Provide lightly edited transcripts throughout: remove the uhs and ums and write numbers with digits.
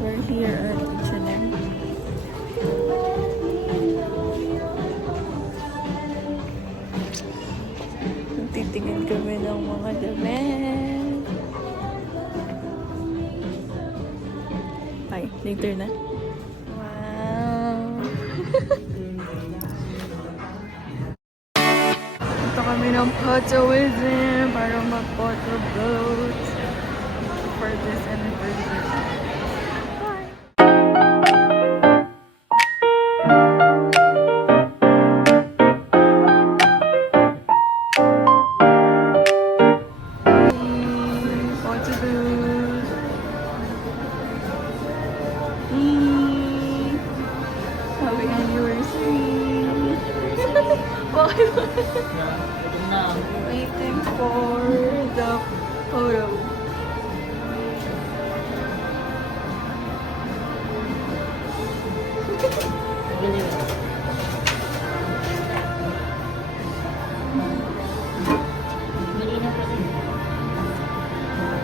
We're here at H&M. Titingin kami ng mga damit. Ay, later na. Wow! Ito kami ng photoism para mag-photo booth for this anniversary. Happy anniversary! Bakit? Waiting for the photo.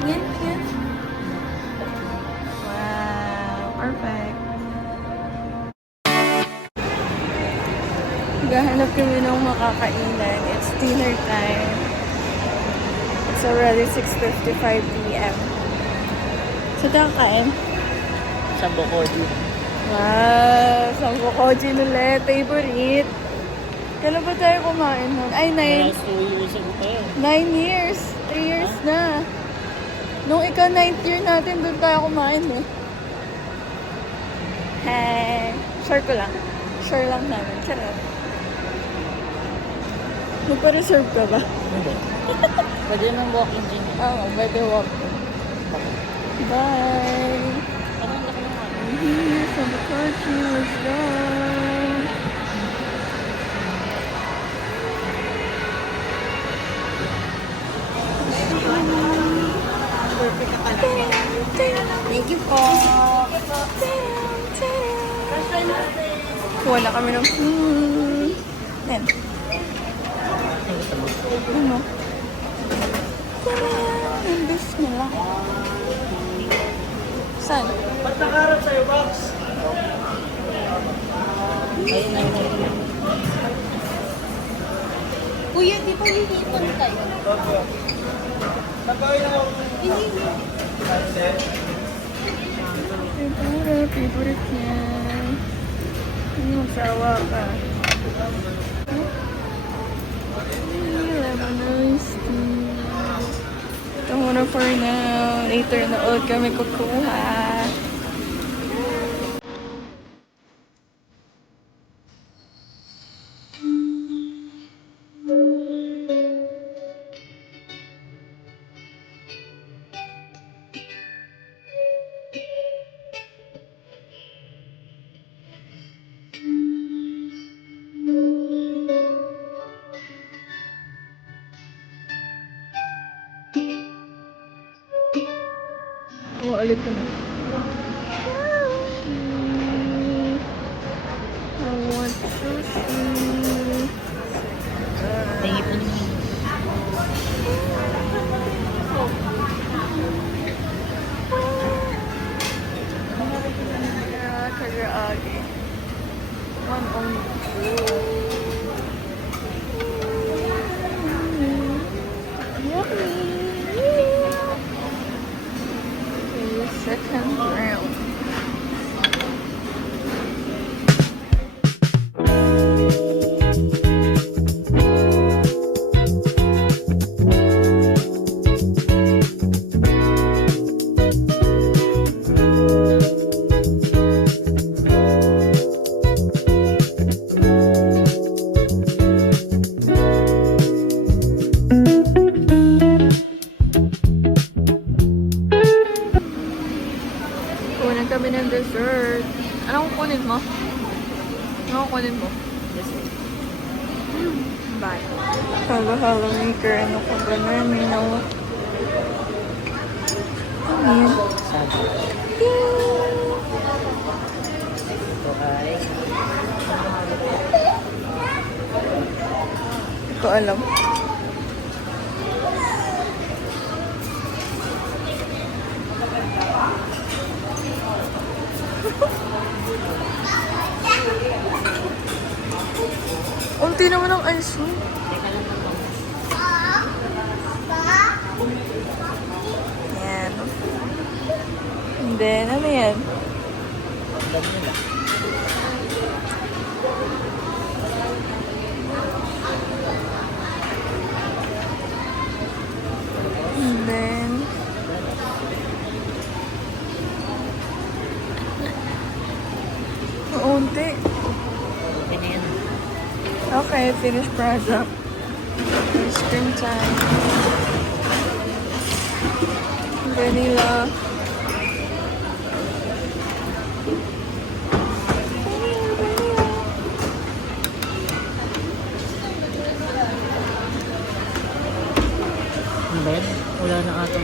Tingin, tingin. Wow, perfect. Gahanap kami ng makakainan. It's dinner time. It's already 6:55 p.m. So, kakain? Sa Bokoji. Wow! Sambo Koji ulit. Favorite. Kailan ba tayo kumain nun? Ay, 9 years ago pa yun. 9 years. 3 years na. Nung ika 9th year natin, doon tayo kumain eh. Hey! Share ko lang. Share lang namin. Sarap. Magpa-reserve ka ba? Hindi. Pwede naman walk-in din. Oo, pwede walk. Bye! Ano ang laki naman? Here from the country, let's go! Perfect ka talaga. Thank you po. Kuha na kami ng food. Then, ano? Imbis nila. Saan? Ba't nakaharap sa'yo, box? Ayun na yun. Kuya, di ba hihipon tayo? Opo. Sabay na ako. Hindi. Favorite niya. Magsawa ka. Lemon iced tea. Ito muna for now. Later na ulit kami kukuha. Oh, ulit ko na. I want sushi. Tingin po naman. Karaage. One only. Yummy. Second round. Kunin kami ng dessert. Anong kukunin mo? Anong kukunin mo? Bye. Halo-halo maker. Ano ko ba na? Ito ay... Hindi ko alam. Unti naman ang ice mo. Teka lang naman. Yan. And then, ano yan? Dami nila. And then, unti. Okay na yan. Okay, finished product. Ice cream time. Vanilla. Ano ba yan? Wala na ata.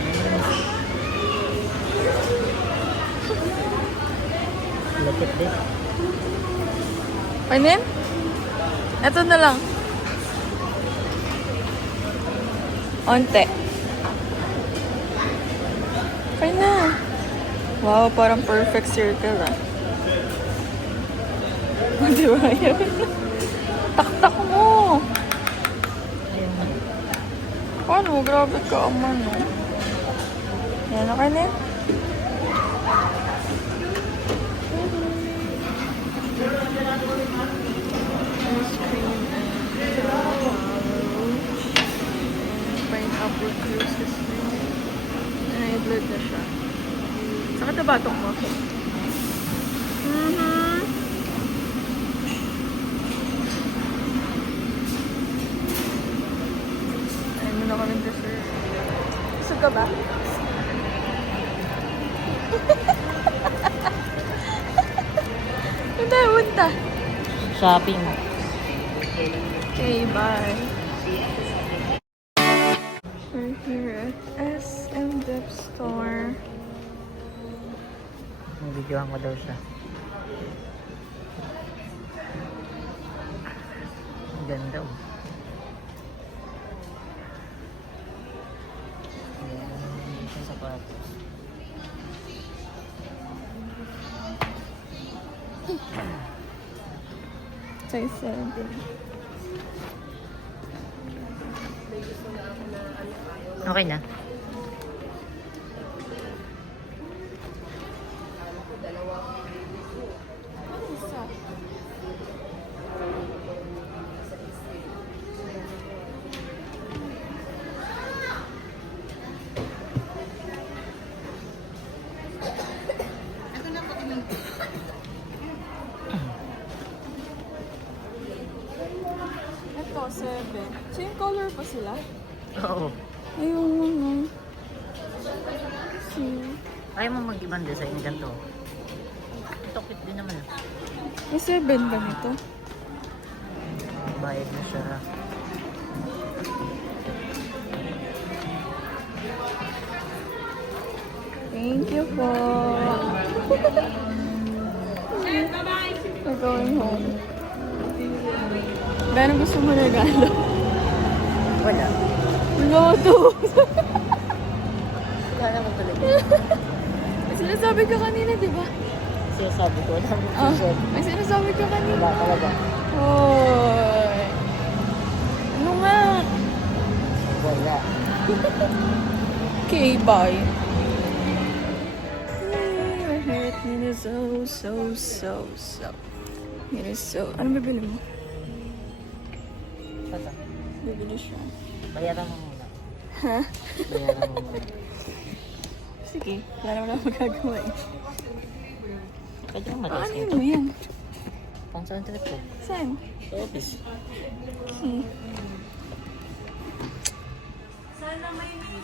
Lapit din. Ano yan? Ito na lang. Onte. Okay na. Wow, parang perfect circle ah. Di ba yun? Taktak mo. Ayun na. Paano? Grabe ka aman, no? Yan, okay na yan. Ice cream and pineapple juices na yun. Na-blood na siya. Sakit na batok mo? Ayun mo na kami dessert. Gusto ka ba? Saan tayo punta? Shopping. Okay, bye. We're here at SM Dep Store. Nabidyohan ko daw siya. Ang ganda oh. Ayan, isang sapatos. Size 7. Okay na. Ito, 7. Same color pa sila? Oo. Ayun, ano. See. Ayaw mo mag-ibang design ganito. Ito cute din naman. May 7 ba nito? Bayad na siya. Thank you po. We're going home. Gano'n gusto mo regalo? Wala. Loto! Wala naman talaga. May sinasabi ka kanina, di ba? Siya sabi ko, wala naman Ah, siya. may sinasabi ka kanina. Wala talaga. Hoy! Ano nga? Wala. Okay, bye. We're here at Miniso, so. Miniso. Ano bibili mo? Ito. Bibili siya. Bayaran mo muna. Ha? Bayaran mo muna. Sige, wala naman ako magagawa eh. Pwede mo Paano mataas yun nito. mo yan? Pang saan trip ko? Saan? Sa office. Okay.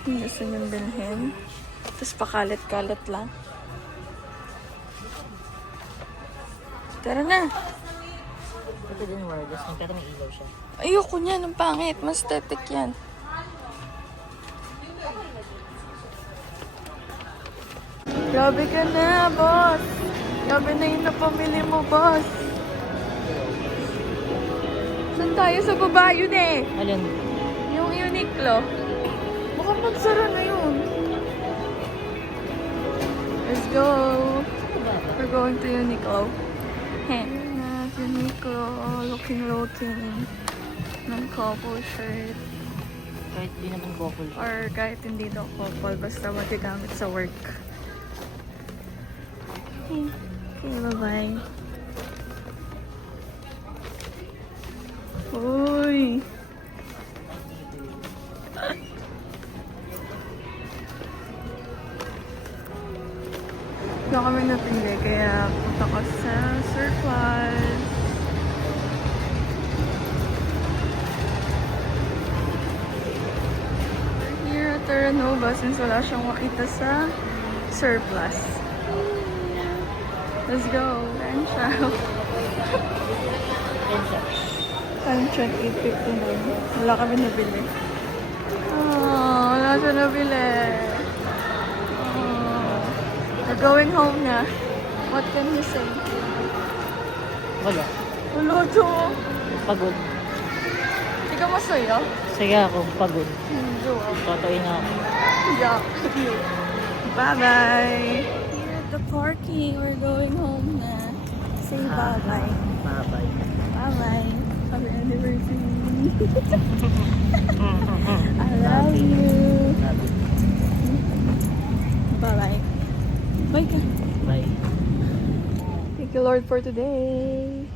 Yung gusto niyong bilhin. Tapos pakalat-kalat lang. Tara na. Ito din wireless. Pero may ilaw siya. Ayoko niyan. Ang pangit. Mas aesthetic yan. Grabe ka na, boss. Grabe na yun na pamili mo, boss. Saan tayo? Sa baba yun eh. Alin? Yung Uniqlo. Mukhang magsara na yun. Let's go. We're going to Uniqlo. Heh. Na, Uniqlo. Looking. Ng couple shirt. Kahit di naman couple. Or kahit hindi daw couple, basta magagamit sa work. Okay, bye-bye. Uy! Wala kami napili, kaya punta ko sa surplus. We're here at Terranova since wala siyang makita sa surplus. Let's go. Kain siya. Kain siya, 8.59. Wala kami nabili. Oh, wala siya nabili. Oh. We're going home na. What can you say? Wala. Wala to. Pagod. Hindi ka masaya? Sige ako, pagod. Hindi ako. Totoo na ako. Yeah. Bye-bye. Here at the parking. We're going home na. Say bye-bye. Bye-bye. Bye-bye. Happy anniversary. I love you. Bye-bye. Bye ka. Bye. Thank you, Lord, for today.